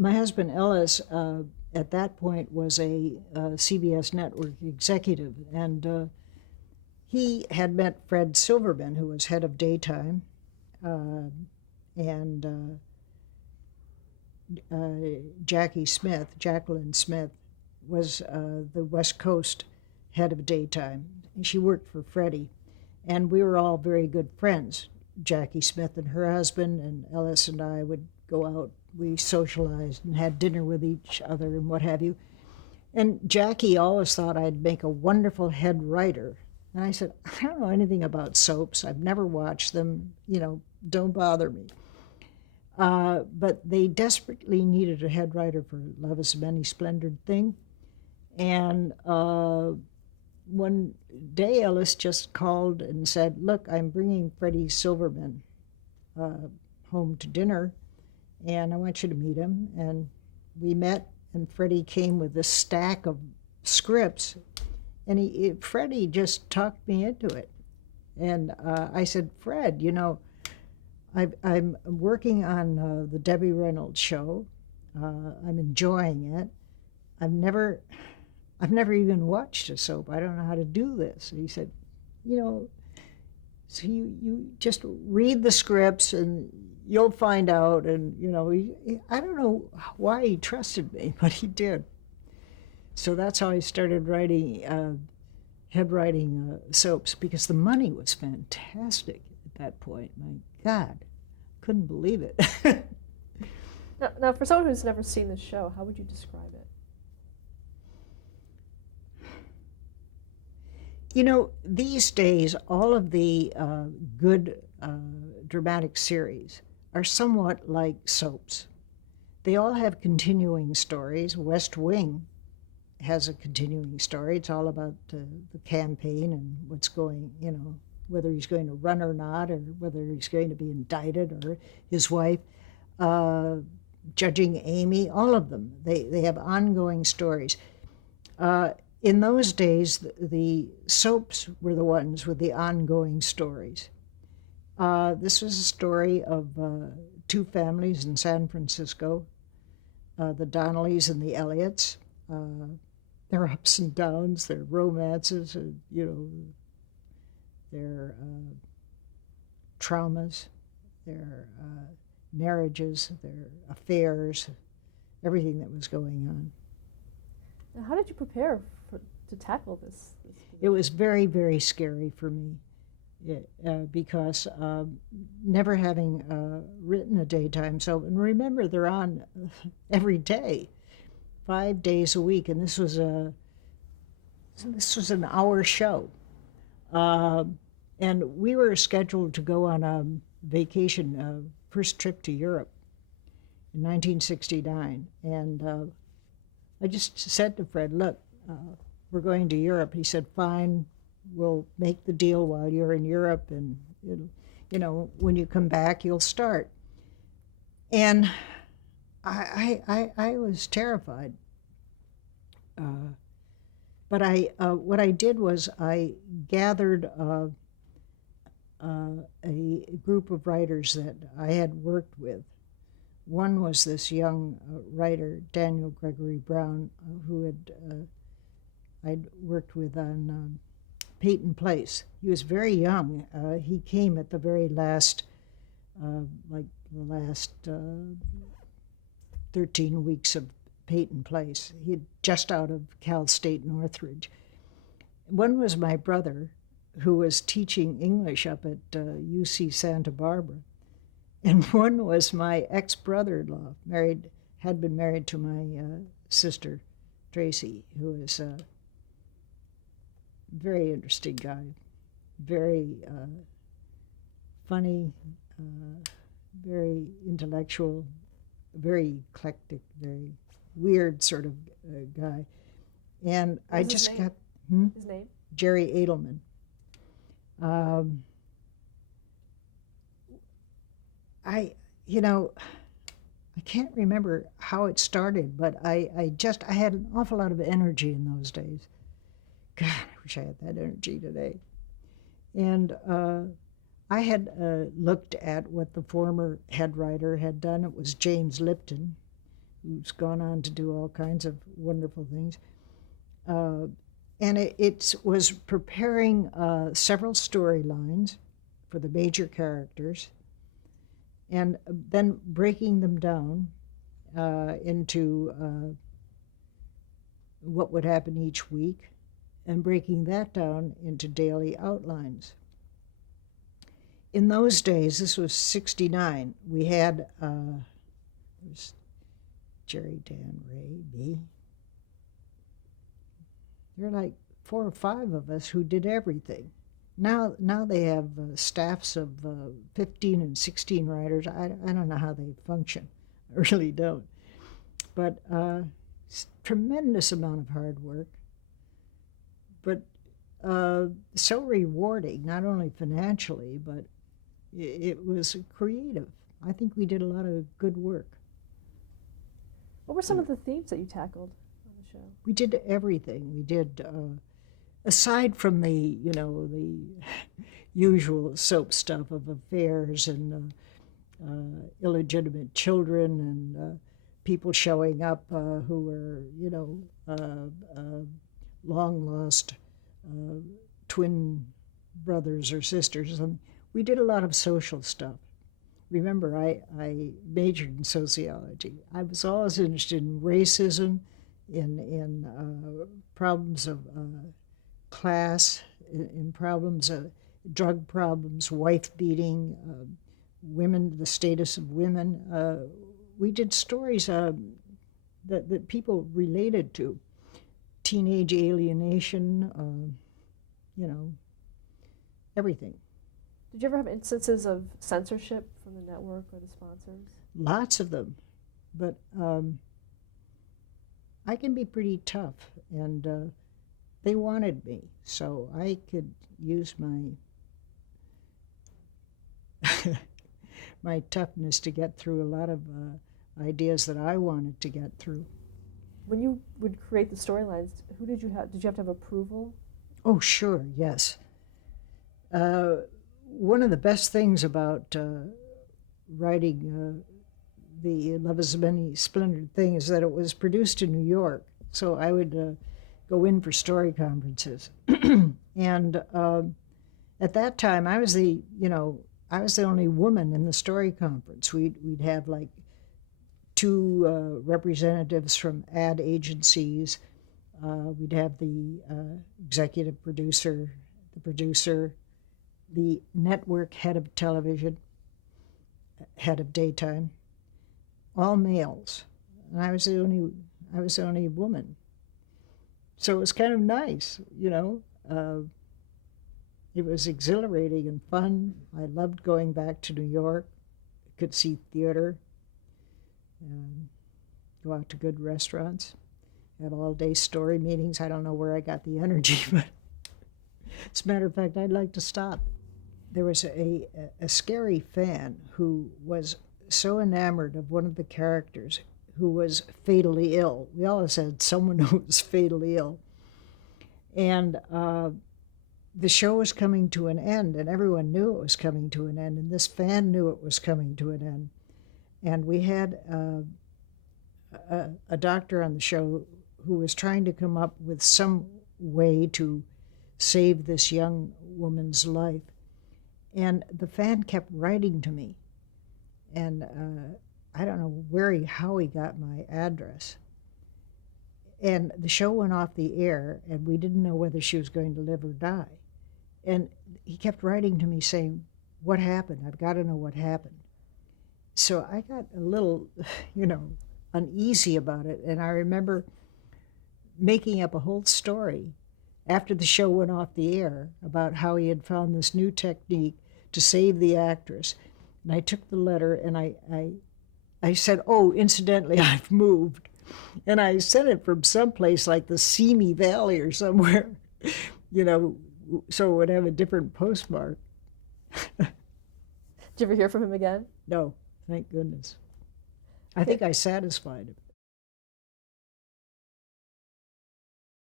my husband Ellis, at that point, was a CBS network executive, and he had met Fred Silverman, who was head of daytime, and Jacqueline Smith, was the West Coast head of daytime. She worked for Freddie, and we were all very good friends. Jackie Smith and her husband, and Ellis and I would go out. We socialized and had dinner with each other and what have you. And Jackie always thought I'd make a wonderful head writer. And I said, I don't know anything about soaps. I've never watched them. Don't bother me. But they desperately needed a head writer for Love is a Many Splendored Thing. And one day Ellis just called and said, look, I'm bringing Freddie Silverman home to dinner, and I want you to meet him. And we met, and Freddie came with this stack of scripts, and Freddie just talked me into it. And I said, Fred, I'm working on the Debbie Reynolds show. I'm enjoying it. I've never even watched a soap. I don't know how to do this. And he said, so you just read the scripts and you'll find out. And, I don't know why he trusted me, but he did. So that's how I started head writing soaps, because the money was fantastic at that point. My God, couldn't believe it. Now, for someone who's never seen this show, how would you describe it? These days, all of the good dramatic series are somewhat like soaps. They all have continuing stories. West Wing has a continuing story. It's all about the campaign and what's going, whether he's going to run or not, or whether he's going to be indicted, or his wife, Judging Amy, all of them. They have ongoing stories. In those days, the soaps were the ones with the ongoing stories. This was a story of two families in San Francisco, the Donnellys and the Elliots. Their ups and downs, their romances, their traumas, their marriages, their affairs, everything that was going on. Now, how did you prepare to tackle this? It was very, very scary for me, because never having written a daytime soap, and remember, they're on every day, 5 days a week, and this was an hour show, and we were scheduled to go on a vacation, first trip to Europe in 1969, and I just said to Fred, look, we're going to Europe. He said, fine, we'll make the deal while you're in Europe, and when you come back, you'll start. And I was terrified. But what I did was I gathered a group of writers that I had worked with. One was this young writer, Daniel Gregory Brown, who I'd worked with on Peyton Place. He was very young. He came at the very last, like the last 13 weeks of Peyton Place. He'd just out of Cal State Northridge. One was my brother, who was teaching English up at UC Santa Barbara. And one was my ex-brother-in-law, had been married to my sister, Tracy, who is a very interesting guy, very funny, very intellectual, very eclectic, very weird sort of guy. And I just got his name? Jerry Edelman. I can't remember how it started, but I had an awful lot of energy in those days. God, I wish I had that energy today. And I had looked at what the former head writer had done. It was James Lipton, who's gone on to do all kinds of wonderful things. And it was preparing several storylines for the major characters and then breaking them down into what would happen each week and breaking that down into daily outlines. In those days, this was 69, we had there's Jerry, Dan, Ray, me. There were like 4 or 5 of us who did everything. Now they have staffs of 15 and 16 writers. I don't know how they function. I really don't. But tremendous amount of hard work. But so rewarding, not only financially, but it was creative. I think we did a lot of good work. What were some of the themes that you tackled on the show? We did everything. We did, aside from the usual soap stuff of affairs and illegitimate children and people showing up who were, long lost twin brothers or sisters. And we did a lot of social stuff. Remember, I majored in sociology. I was always interested in racism, in problems of class, in problems of drug problems, wife beating, women, the status of women. We did stories that people related to. Teenage alienation, everything. Did you ever have instances of censorship from the network or the sponsors? Lots of them, but I can be pretty tough, and they wanted me, so I could use my my toughness to get through a lot of ideas that I wanted to get through. When you would create the storylines, who did you have? Did you have to have approval? Oh, sure, yes. One of the best things about writing the Love is a Many Splendored Thing is that it was produced in New York. So I would go in for story conferences. And at that time, I was the only woman in the story conference. We'd have like 2 representatives from ad agencies. We'd have the executive producer, the producer, the network head of television, head of daytime, all males. And I was the only woman. So it was kind of nice, It was exhilarating and fun. I loved going back to New York. I could see theater, go out to good restaurants, have all-day story meetings. I don't know where I got the energy, but as a matter of fact, I'd like to stop. There was a scary fan who was so enamored of one of the characters who was fatally ill. We always had someone who was fatally ill. And the show was coming to an end, and everyone knew it was coming to an end, and this fan knew it was coming to an end. And we had a doctor on the show who was trying to come up with some way to save this young woman's life. And the fan kept writing to me. And I don't know how he got my address. And the show went off the air, and we didn't know whether she was going to live or die. And he kept writing to me saying, "What happened? I've got to know what happened." So I got a little, uneasy about it. And I remember making up a whole story after the show went off the air about how he had found this new technique to save the actress. And I took the letter and I said, "Oh, incidentally, I've moved." And I sent it from someplace like the Simi Valley or somewhere, so it would have a different postmark. Did you ever hear from him again? No, thank goodness. I think I satisfied him.